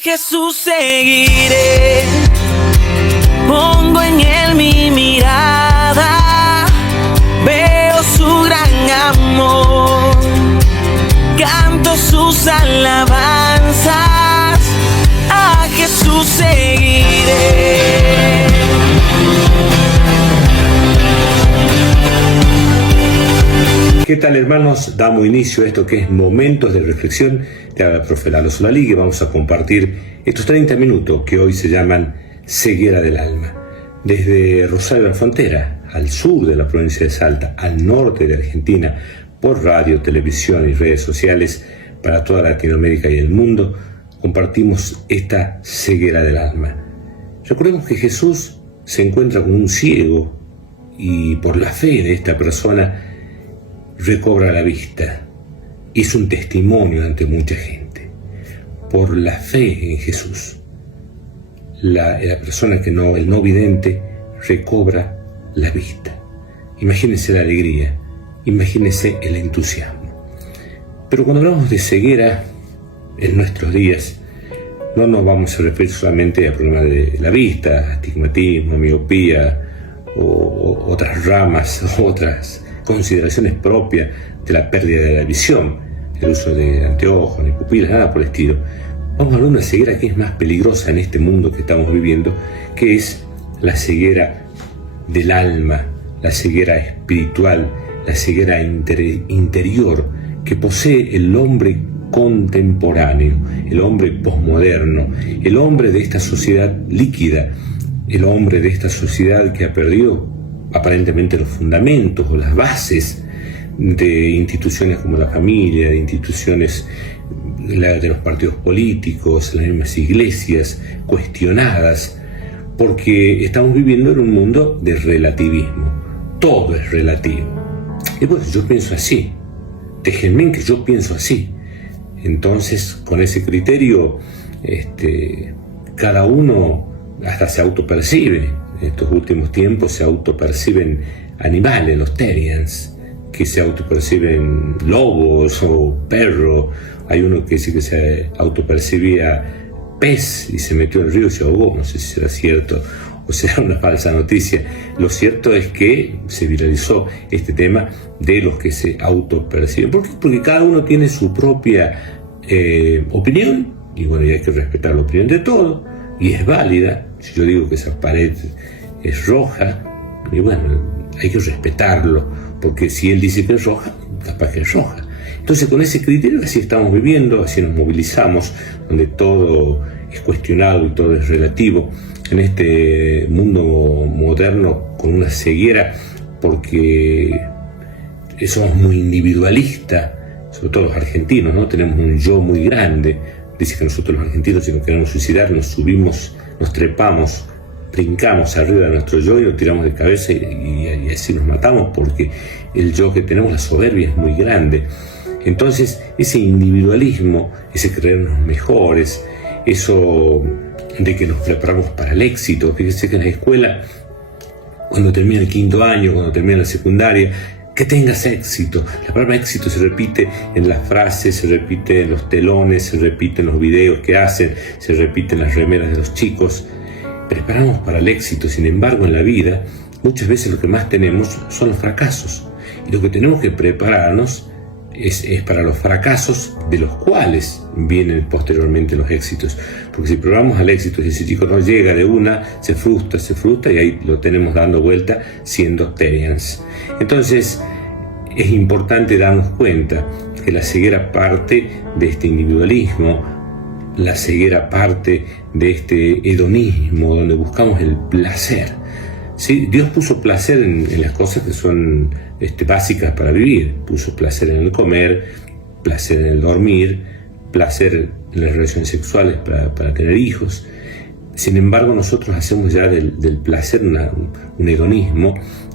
Jesús seguiré, pongo en él mi mirada, veo su gran amor, canto sus alabanzas, a Jesús seguiré. ¿Qué tal, hermanos? Damos inicio a esto que es Momentos de Reflexión. Te habla el profe Lalo Solalí, que vamos a compartir estos 30 minutos que hoy se llaman Ceguera del Alma. Desde Rosario de la Frontera, al sur de la provincia de Salta, al norte de Argentina, por radio, televisión y redes sociales, para toda Latinoamérica y el mundo, compartimos esta ceguera del alma. Recordemos que Jesús se encuentra con un ciego y por la fe de esta persona recobra la vista. Es un testimonio ante mucha gente. Por la fe en Jesús, la persona que no, el no vidente, recobra la vista. Imagínense la alegría, imagínense el entusiasmo. Pero cuando hablamos de ceguera en nuestros días, no nos vamos a referir solamente a problemas de la vista, astigmatismo, miopía o otras ramas, otras consideraciones propias de la pérdida de la visión, el uso de anteojos, ni pupilas, nada por el estilo. Vamos a hablar de una ceguera que es más peligrosa en este mundo que estamos viviendo, que es la ceguera del alma, la ceguera espiritual, la ceguera interior que posee el hombre contemporáneo, el hombre posmoderno, el hombre de esta sociedad líquida, el hombre de esta sociedad que ha perdido aparentemente los fundamentos o las bases de instituciones como la familia, de instituciones de los partidos políticos, las mismas iglesias cuestionadas, porque estamos viviendo en un mundo de relativismo. Todo es relativo. Y bueno, yo pienso así. Déjenme que yo pienso así. Entonces, con ese criterio, cada uno hasta se autopercibe. En estos últimos tiempos se autoperciben animales, los Therians, que se autoperciben lobos o perros. Hay uno que dice que se autopercibía pez y se metió en el río y se ahogó. No sé si será cierto o será una falsa noticia. Lo cierto es que se viralizó este tema de los que se autoperciben. ¿Por qué? Porque cada uno tiene su propia opinión, y bueno, y hay que respetar la opinión de todos, y es válida. Si yo digo que esa pared es roja, y bueno, hay que respetarlo, porque si él dice que es roja, capaz que es roja. Entonces, con ese criterio así estamos viviendo, así nos movilizamos, donde todo es cuestionado y todo es relativo, en este mundo moderno con una ceguera, porque somos muy individualistas, sobre todo los argentinos, ¿no? Tenemos un yo muy grande. Dice que nosotros los argentinos, si nos queremos suicidar, nos subimos, nos trepamos, brincamos arriba de nuestro yo y nos tiramos de cabeza y así nos matamos, porque el yo que tenemos, la soberbia, es muy grande. Entonces, ese individualismo, ese creernos mejores, eso de que nos preparamos para el éxito. Fíjese que en la escuela, cuando termina el quinto año, cuando termina la secundaria, que tengas éxito. La palabra éxito se repite en las frases, se repite en los telones, se repite en los videos que hacen, se repite en las remeras de los chicos. Preparamos para el éxito. Sin embargo, en la vida, muchas veces lo que más tenemos son los fracasos. Y lo que tenemos que prepararnos es para los fracasos, de los cuales vienen posteriormente los éxitos. Porque si programamos al éxito y ese chico no llega de una, se frustra y ahí lo tenemos dando vuelta siendo Therians. Entonces, es importante darnos cuenta que la ceguera parte de este individualismo, la ceguera parte de este hedonismo, donde buscamos el placer. ¿Sí? Dios puso placer en las cosas que son básicas para vivir. Puso placer en el comer, placer en el dormir, placer en las relaciones sexuales para tener hijos. Sin embargo, nosotros hacemos ya del placer un hedonismo,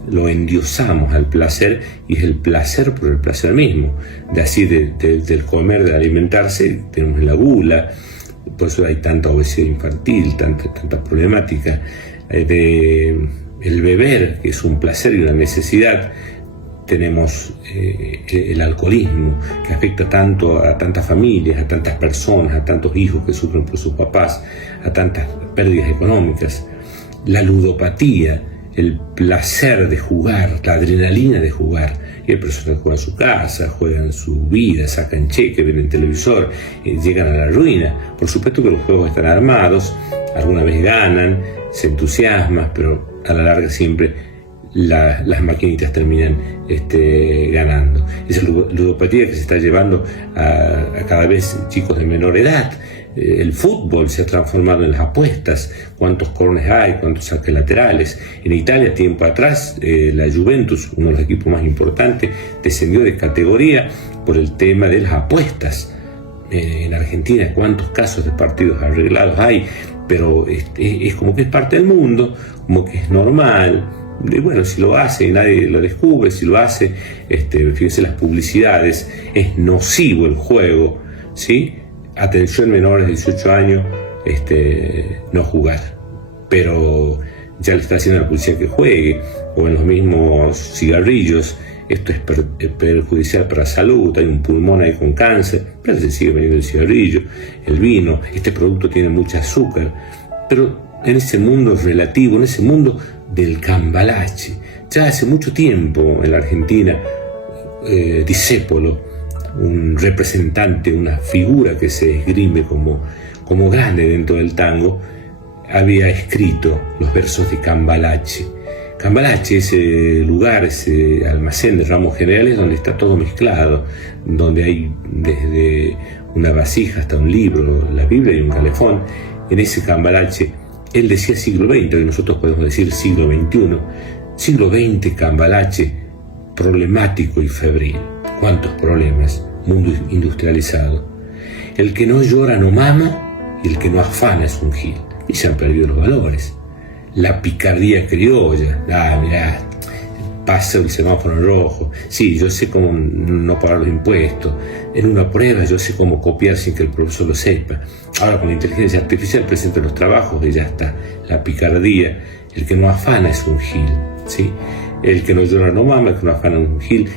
lo endiosamos al placer, y es el placer por el placer mismo. Del comer, de alimentarse, tenemos la gula. Por eso hay tanta obesidad infantil, tanta problemática. El beber, que es un placer y una necesidad, tenemos el alcoholismo, que afecta tanto a tantas familias, a tantas personas, a tantos hijos que sufren por sus papás, a tantas pérdidas económicas. La ludopatía, el placer de jugar, la adrenalina de jugar. Y hay personas que juegan en su casa, juegan su vida, sacan cheque, ven el televisor, llegan a la ruina. Por supuesto que los juegos están armados, alguna vez ganan, se entusiasman, pero a la larga siempre las maquinitas terminan ganando. Esa ludopatía que se está llevando a cada vez chicos de menor edad. El fútbol se ha transformado en las apuestas, cuántos córneres hay, cuántos saques laterales. En Italia, tiempo atrás, la Juventus, uno de los equipos más importantes, descendió de categoría por el tema de las apuestas. En Argentina, cuántos casos de partidos arreglados hay, pero es como que es parte del mundo, como que es normal. Y bueno, si lo hace y nadie lo descubre, si lo hace, fíjense las publicidades, es nocivo el juego, ¿sí? Atención, menores de 18 años, no jugar, pero ya le está haciendo a la publicidad que juegue, o en los mismos cigarrillos, esto es perjudicial para la salud, hay un pulmón ahí con cáncer, pero se sigue vendiendo el cigarrillo, el vino, este producto tiene mucho azúcar, pero en ese mundo relativo, en ese mundo del cambalache, ya hace mucho tiempo en la Argentina, Discépolo, un representante, una figura que se esgrime como grande dentro del tango, había escrito los versos de Cambalache. Cambalache, ese lugar, ese almacén de ramos generales donde está todo mezclado, donde hay desde una vasija hasta un libro, la Biblia y un calefón. En ese Cambalache, él decía siglo XX, y nosotros podemos decir siglo XXI. Siglo XX, Cambalache, problemático y febril. ¿Cuántos problemas? Mundo industrializado. El que no llora no mama, y el que no afana es un gil. Y se han perdido los valores. La picardía criolla. Mirá, pasa el semáforo en rojo. Sí, yo sé cómo no pagar los impuestos. En una prueba yo sé cómo copiar sin que el profesor lo sepa. Ahora con la inteligencia artificial presento los trabajos y ya está. La picardía. El que no afana es un gil, ¿sí? El que no llora no mama, el que no afana es un gil.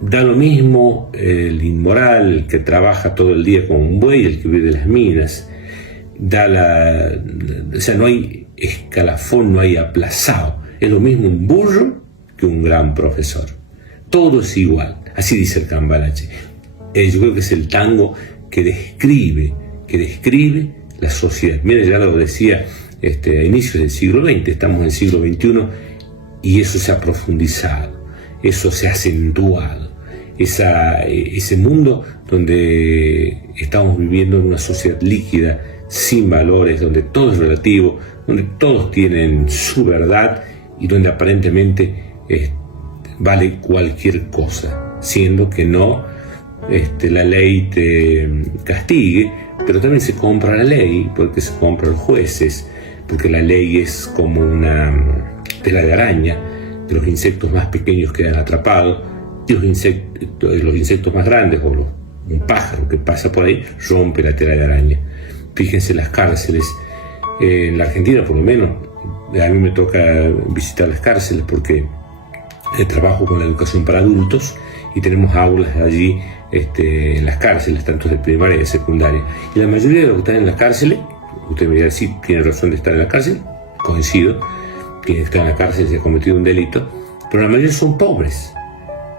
Da lo mismo el inmoral, el que trabaja todo el día como un buey, el que vive de las minas. O sea, no hay escalafón, no hay aplazado. Es lo mismo un burro que un gran profesor. Todo es igual. Así dice el Cambalache. Yo creo que es el tango que describe la sociedad. Mira, ya lo decía a inicios del siglo XX, estamos en el siglo XXI y eso se ha profundizado, eso se ha acentuado. Ese mundo donde estamos viviendo en una sociedad líquida, sin valores, donde todo es relativo, donde todos tienen su verdad y donde aparentemente vale cualquier cosa, siendo que no la ley te castigue, pero también se compra la ley porque se compran los jueces, porque la ley es como una tela de araña, de los insectos más pequeños quedan atrapados y los insectos más grandes, o un pájaro que pasa por ahí, rompe la tela de araña. Fíjense las cárceles, en la Argentina por lo menos, a mí me toca visitar las cárceles porque trabajo con la educación para adultos y tenemos aulas allí en las cárceles, tanto de primaria y de secundaria. Y la mayoría de los que están en las cárceles, usted me dirá, sí, tiene razón de estar en la cárcel, coincido, quien está en la cárcel se ha cometido un delito, pero la mayoría son pobres,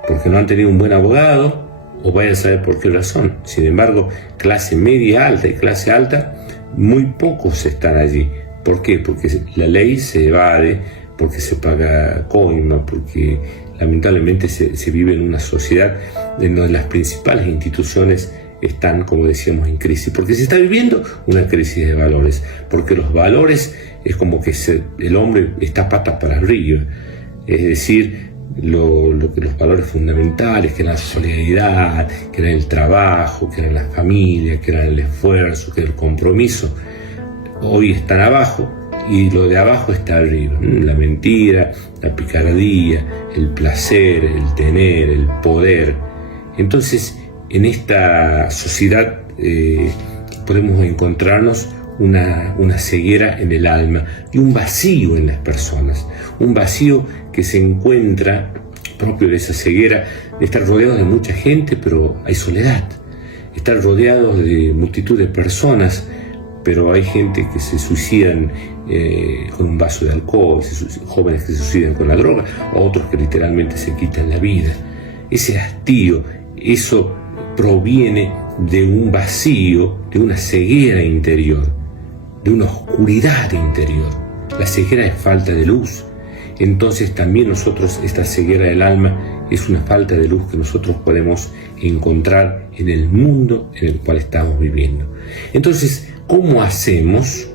porque no han tenido un buen abogado, o vaya a saber por qué razón. Sin embargo, clase media alta y clase alta, muy pocos están allí. ¿Por qué? Porque la ley se evade, porque se paga coima, porque lamentablemente se vive en una sociedad en donde las principales instituciones están, como decíamos, en crisis, porque se está viviendo una crisis de valores, porque los valores es como que el hombre está patas para arriba, es decir, lo que los valores fundamentales, que era la solidaridad, que era el trabajo, que era la familia, que era el esfuerzo, que era el compromiso, hoy están abajo y lo de abajo está arriba. La mentira, la picardía, el placer, el tener, el poder. Entonces, en esta sociedad podemos encontrarnos una ceguera en el alma y un vacío en las personas, un vacío que se encuentra propio de esa ceguera, de estar rodeados de mucha gente, pero hay soledad. Estar rodeados de multitud de personas, pero hay gente que se suicidan con un vaso de alcohol, jóvenes que se suicidan con la droga, otros que literalmente se quitan la vida. Ese hastío, eso proviene de un vacío, de una ceguera interior, de una oscuridad interior. La ceguera es falta de luz. Entonces también nosotros, esta ceguera del alma es una falta de luz que nosotros podemos encontrar en el mundo en el cual estamos viviendo. Entonces, ¿cómo hacemos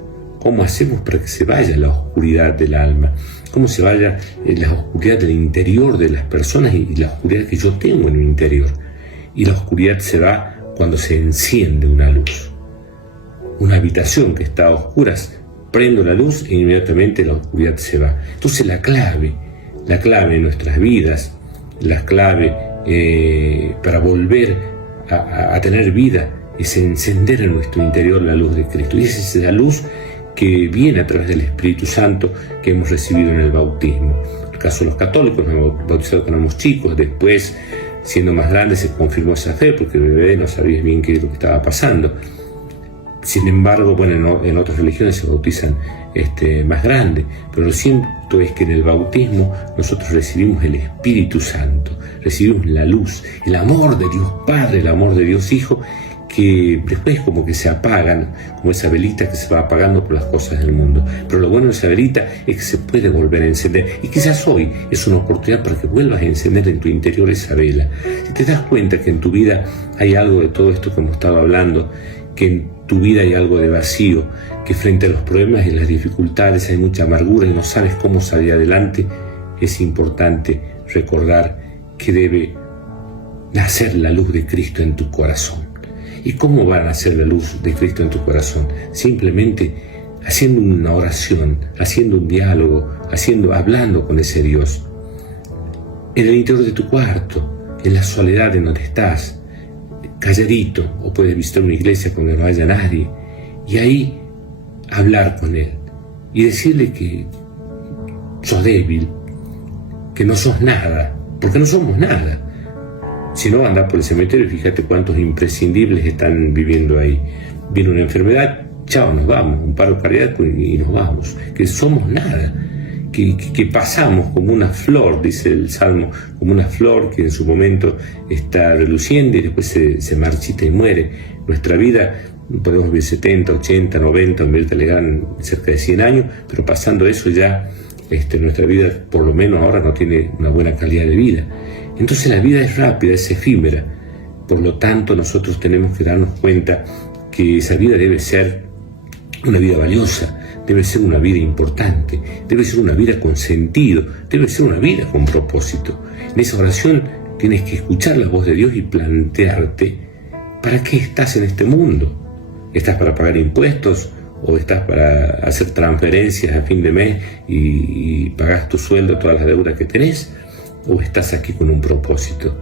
para que se vaya la oscuridad del alma? ¿Cómo se vaya la oscuridad del interior de las personas y la oscuridad que yo tengo en mi interior? Y la oscuridad se va cuando se enciende una luz. Una habitación que está a oscuras, prendo la luz e inmediatamente la oscuridad se va. Entonces la clave en nuestras vidas, la clave para volver a tener vida es encender en nuestro interior la luz de Cristo. Y esa es la luz que viene a través del Espíritu Santo que hemos recibido en el bautismo. En el caso de los católicos, nos hemos bautizado cuando éramos chicos, después, siendo más grandes, se confirmó esa fe, porque el bebé no sabía bien qué es lo que estaba pasando. Sin embargo, bueno, en otras religiones se bautizan más grandes, pero lo cierto es que en el bautismo nosotros recibimos el Espíritu Santo, recibimos la luz, el amor de Dios Padre, el amor de Dios Hijo, que después como que se apagan, como esa velita que se va apagando por las cosas del mundo. Pero lo bueno de esa velita es que se puede volver a encender, y quizás hoy es una oportunidad para que vuelvas a encender en tu interior esa vela. Si te das cuenta que en tu vida hay algo de todo esto que hemos estado hablando, que en tu vida hay algo de vacío, que frente a los problemas y las dificultades hay mucha amargura y no sabes cómo salir adelante, es importante recordar que debe nacer la luz de Cristo en tu corazón. ¿Y cómo va a nacer la luz de Cristo en tu corazón? Simplemente haciendo una oración, haciendo un diálogo, hablando con ese Dios. En el interior de tu cuarto, en la soledad en donde estás, calladito, o puedes visitar una iglesia donde no haya nadie, y ahí hablar con Él y decirle que sos débil, que no sos nada, porque no somos nada. Si no, anda por el cementerio y fíjate cuántos imprescindibles están viviendo ahí. Viene una enfermedad, chao, nos vamos, un paro cardíaco y nos vamos, que somos nada, que pasamos como una flor, dice el Salmo, como una flor que en su momento está reluciente y después se marchita y muere. Nuestra vida, podemos vivir 70, 80, 90, Mirta Legrand cerca de 100 años, pero pasando eso ya nuestra vida, por lo menos ahora, no tiene una buena calidad de vida. Entonces la vida es rápida, es efímera. Por lo tanto, nosotros tenemos que darnos cuenta que esa vida debe ser una vida valiosa, debe ser una vida importante, debe ser una vida con sentido, debe ser una vida con propósito. En esa oración tienes que escuchar la voz de Dios y plantearte ¿para qué estás en este mundo? ¿Estás para pagar impuestos? ¿O estás para hacer transferencias a fin de mes y pagas tu sueldo, todas las deudas que tenés? ¿O estás aquí con un propósito?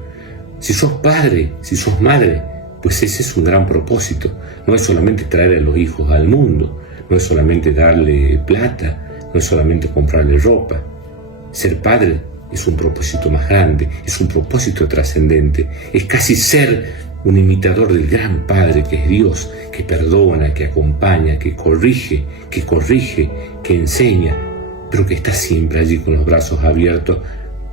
Si sos padre, si sos madre, pues ese es un gran propósito. No es solamente traer a los hijos al mundo, no es solamente darle plata, no es solamente comprarle ropa. Ser padre es un propósito más grande, es un propósito trascendente, es casi ser un imitador del gran Padre que es Dios, que perdona, que acompaña, que corrige, que enseña, pero que está siempre allí con los brazos abiertos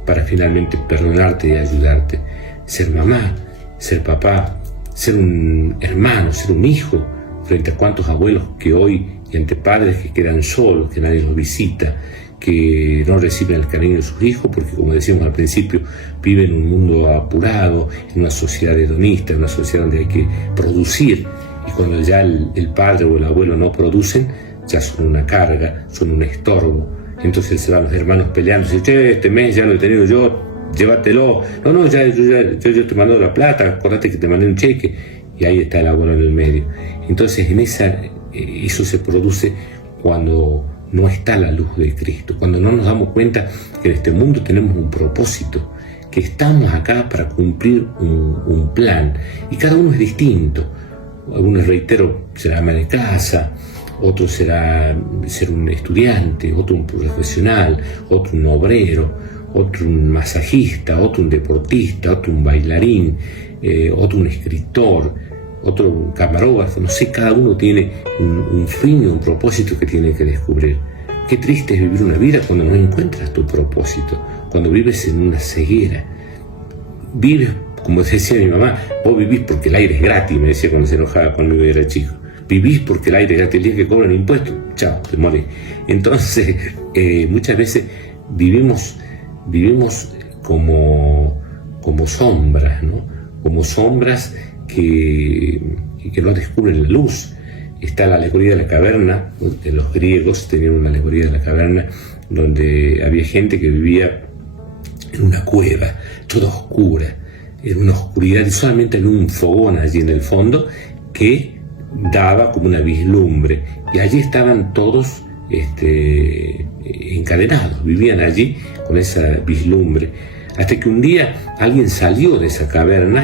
para finalmente perdonarte y ayudarte. Ser mamá, ser papá, ser un hermano, ser un hijo, frente a cuántos abuelos que hoy, y ante padres que quedan solos, que nadie los visita, que no reciben el cariño de sus hijos, porque como decíamos al principio, viven en un mundo apurado, en una sociedad hedonista, en una sociedad donde hay que producir, y cuando ya el padre o el abuelo no producen, ya son una carga, son un estorbo. Entonces se van los hermanos peleando, dicen, che, este mes ya lo he tenido yo, llévatelo. No, ya yo te mando la plata, acordate que te mandé un cheque, y ahí está el abuelo en el medio. Entonces eso se produce cuando no está la luz de Cristo, cuando no nos damos cuenta que en este mundo tenemos un propósito, que estamos acá para cumplir un plan, y cada uno es distinto. Algunos, reitero, será ama de casa, otro será ser un estudiante, otro un profesional, otro un obrero, otro un masajista, otro un deportista, otro un bailarín, otro un escritor, otro un camarógrafo, no sé, cada uno tiene un fin y un propósito que tiene que descubrir. Qué triste es vivir una vida cuando no encuentras tu propósito, cuando vives en una ceguera. Vives, como decía mi mamá, vos vivís porque el aire es gratis, me decía cuando se enojaba conmigo y era chico. Vivís porque el aire es gratis, el día que cobran impuestos, chao, te morís. Entonces, muchas veces vivimos como sombras, ¿no? Como sombras que no descubren la luz. Está la alegoría de la caverna, de los griegos tenían una alegoría de la caverna donde había gente que vivía en una cueva, toda oscura, en una oscuridad, y solamente había un fogón allí en el fondo que daba como una vislumbre, y allí estaban todos encadenados, vivían allí con esa vislumbre, hasta que un día alguien salió de esa caverna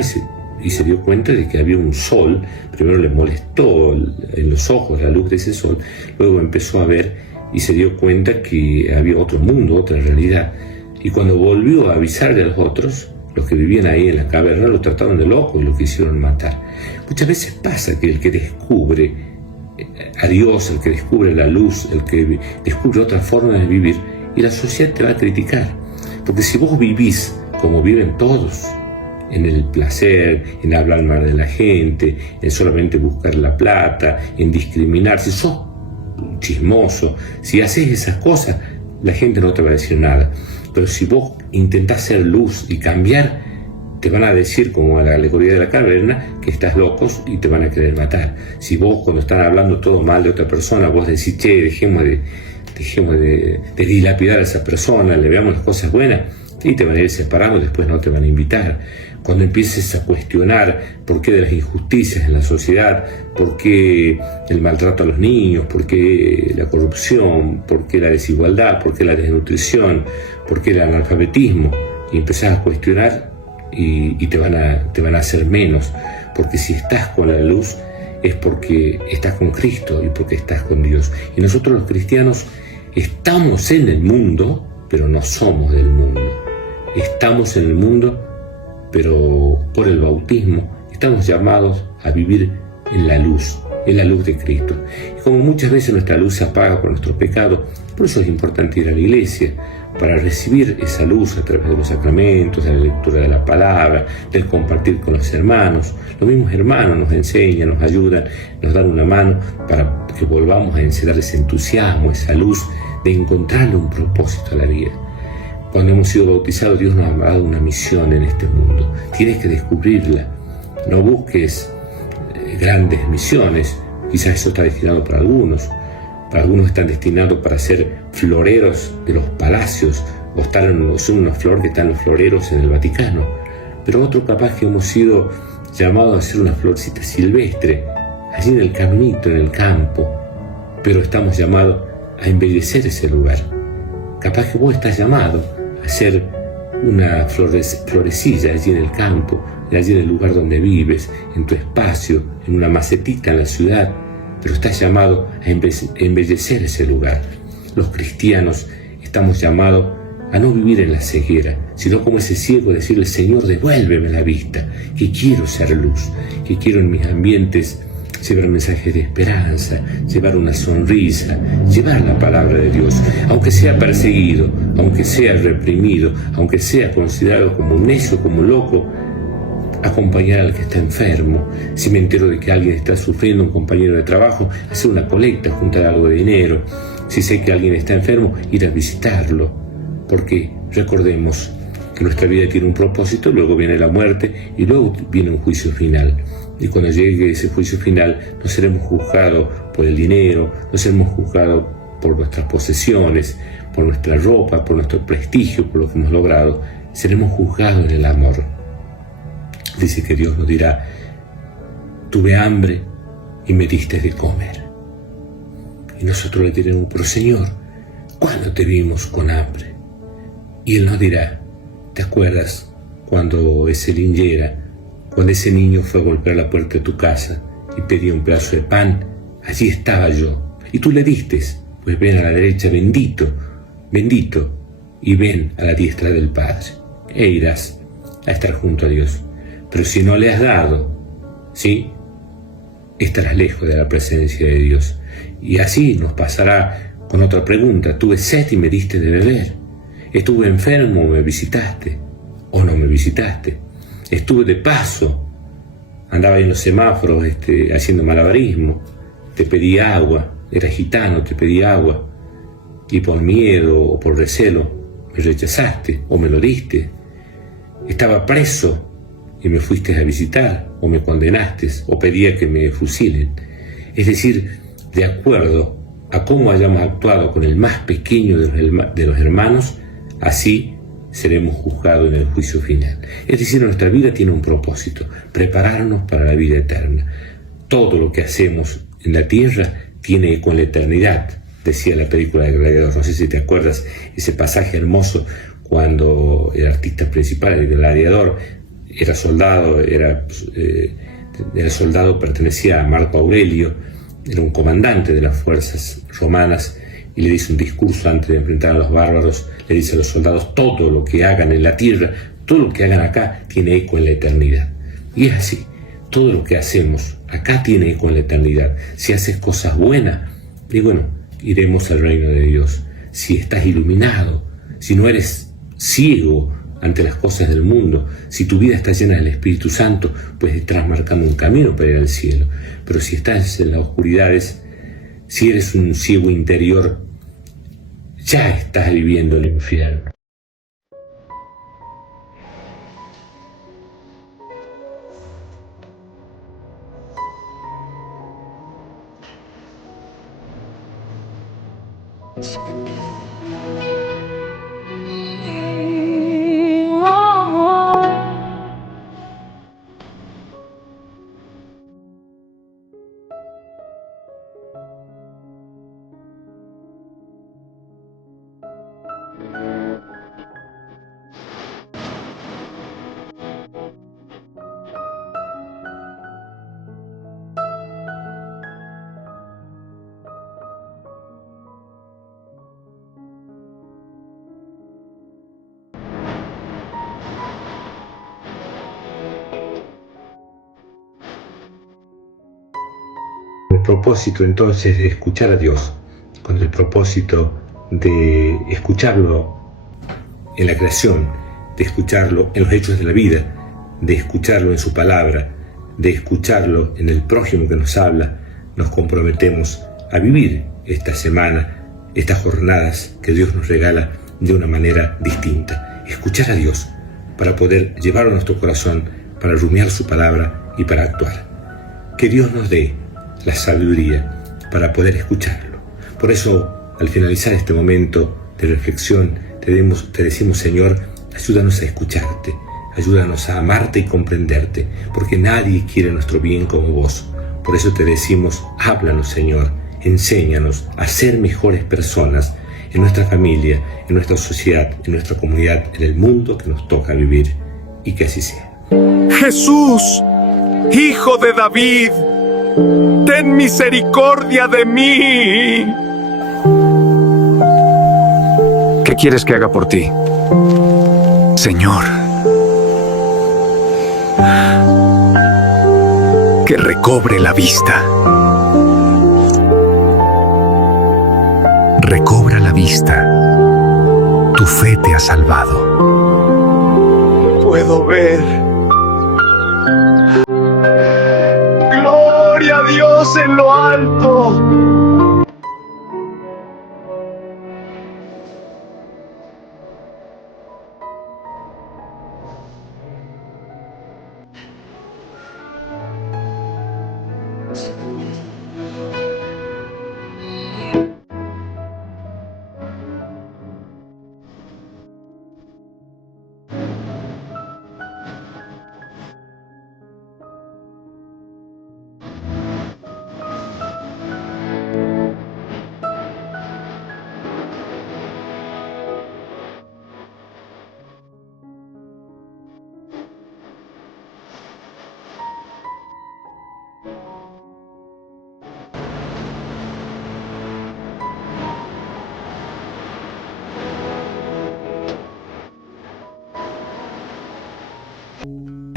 y se dio cuenta de que había un sol. Primero le molestó en los ojos la luz de ese sol, luego empezó a ver y se dio cuenta que había otro mundo, otra realidad, y cuando volvió a avisarle a los otros, los que vivían ahí en la caverna, lo trataron de loco y lo quisieron matar. Muchas veces pasa que el que descubre a Dios, el que descubre la luz, el que descubre otra forma de vivir, y la sociedad te va a criticar, porque si vos vivís como viven todos, en el placer, en hablar mal de la gente, en solamente buscar la plata, en discriminar, si sos chismoso, si haces esas cosas, la gente no te va a decir nada. Pero si vos intentás ser luz y cambiar, te van a decir, como a la alegoría de la caverna, que estás locos y te van a querer matar. Si vos, cuando están hablando todo mal de otra persona, vos decís, che, dejemos de dilapidar a esa persona, le veamos las cosas buenas, y te van a ir separando, después no te van a invitar. Cuando empieces a cuestionar por qué de las injusticias en la sociedad, por qué el maltrato a los niños, por qué la corrupción, por qué la desigualdad, por qué la desnutrición, por qué el analfabetismo, y empezás a cuestionar y te van a hacer menos, porque si estás con la luz es porque estás con Cristo y porque estás con Dios. Y nosotros los cristianos estamos en el mundo, pero no somos del mundo. Estamos en el mundo, pero por el bautismo estamos llamados a vivir en la luz de Cristo. Y como muchas veces nuestra luz se apaga por nuestro pecado, por eso es importante ir a la iglesia, para recibir esa luz a través de los sacramentos, de la lectura de la palabra, del compartir con los hermanos. Los mismos hermanos nos enseñan, nos ayudan, nos dan una mano para que volvamos a encender ese entusiasmo, esa luz de encontrarle un propósito a la vida. Cuando hemos sido bautizados, Dios nos ha dado una misión en este mundo. Tienes que descubrirla. No busques grandes misiones. Quizás eso está destinado para algunos. Para algunos están destinados para ser floreros de los palacios, o son una flor que están los floreros en el Vaticano. Pero otros capaz que hemos sido llamados a ser una florcita silvestre, allí en el caminito, en el campo. Pero estamos llamados a embellecer ese lugar. Capaz que vos estás llamado a ser una florecilla allí en el campo, allí en el lugar donde vives, en tu espacio, en una macetita en la ciudad, pero estás llamado a embellecer ese lugar. Los cristianos estamos llamados a no vivir en la ceguera, sino como ese ciego decirle, Señor, devuélveme la vista, que quiero ser luz, que quiero en mis ambientes llevar mensajes de esperanza, llevar una sonrisa, llevar la palabra de Dios, aunque sea perseguido, aunque sea reprimido, aunque sea considerado como un necio, como un loco, acompañar al que está enfermo. Si me entero de que alguien está sufriendo, un compañero de trabajo, hacer una colecta, juntar algo de dinero. Si sé que alguien está enfermo, ir a visitarlo, porque recordemos que nuestra vida tiene un propósito, luego viene la muerte y luego viene un juicio final. Y cuando llegue ese juicio final, no seremos juzgados por el dinero, no seremos juzgados por nuestras posesiones, por nuestra ropa, por nuestro prestigio, por lo que hemos logrado. Seremos juzgados en el amor. Dice que Dios nos dirá, tuve hambre y me diste de comer. Y nosotros le diremos, pero Señor, ¿cuándo te vimos con hambre? Y Él nos dirá, ¿te acuerdas cuando ese niño fue a golpear la puerta de tu casa y pedía un pedazo de pan? Allí estaba yo. Y tú le diste, pues ven a la derecha, bendito, bendito. y ven a la diestra del Padre, e irás a estar junto a Dios. Pero si no le has dado, ¿sí?, estarás lejos de la presencia de Dios. Y así nos pasará con otra pregunta. Tuve sed y me diste de beber. Estuve enfermo, me visitaste o no me visitaste. Estuve de paso, andaba en los semáforos haciendo malabarismo, te pedí agua, era gitano, te pedí agua, y por miedo o por recelo me rechazaste o me lo diste. Estaba preso y me fuiste a visitar, o me condenaste, o pedía que me fusilen. Es decir, de acuerdo a cómo hayamos actuado con el más pequeño de los hermanos, así seremos juzgados en el juicio final. Es decir, nuestra vida tiene un propósito: prepararnos para la vida eterna. Todo lo que hacemos en la tierra tiene eco en la eternidad, decía la película de Gladiador. No sé si te acuerdas ese pasaje hermoso cuando el artista principal, el Gladiador, era soldado, pertenecía a Marco Aurelio, era un comandante de las fuerzas romanas, y le dice un discurso antes de enfrentar a los bárbaros. Le dice a los soldados: todo lo que hagan en la tierra, todo lo que hagan acá, tiene eco en la eternidad. Y es así, todo lo que hacemos acá tiene eco en la eternidad. Si haces cosas buenas, y bueno, iremos al reino de Dios. Si estás iluminado, si no eres ciego ante las cosas del mundo, si tu vida está llena del Espíritu Santo, pues estás marcando un camino para ir al cielo. Pero si estás en las oscuridades, si eres un ciego interior, ya estás viviendo el infierno. El propósito entonces de escuchar a Dios, con el propósito de escucharlo en la creación, de escucharlo en los hechos de la vida, de escucharlo en su palabra, de escucharlo en el prójimo que nos habla, nos comprometemos a vivir esta semana, estas jornadas que Dios nos regala de una manera distinta. Escuchar a Dios para poder llevarlo a nuestro corazón, para rumiar su palabra y para actuar. Que Dios nos dé la sabiduría para poder escucharlo. Por eso, al finalizar este momento de reflexión, te decimos: Señor, ayúdanos a escucharte, ayúdanos a amarte y comprenderte, porque nadie quiere nuestro bien como vos. Por eso te decimos: háblanos, Señor, enséñanos a ser mejores personas en nuestra familia, en nuestra sociedad, en nuestra comunidad, en el mundo que nos toca vivir, y que así sea. Jesús, Hijo de David, ten misericordia de mí. ¿Qué quieres que haga por ti, Señor? Que recobre la vista. Recobra la vista. Tu fe te ha salvado. Puedo ver. ¡Gloria a Dios en lo alto!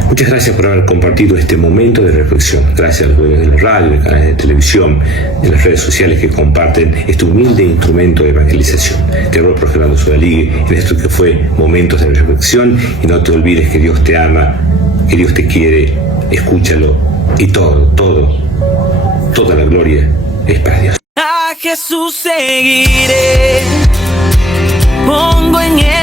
Muchas gracias por haber compartido este momento de reflexión. Gracias a los dueños de la radio, de canales de televisión, de las redes sociales que comparten este humilde instrumento de evangelización. Te hablo por Fernando Sodaligue en esto que fue Momentos de Reflexión, y no te olvides que Dios te ama, que Dios te quiere, escúchalo, y toda la gloria es para Dios. A Jesús seguiré, pongo en él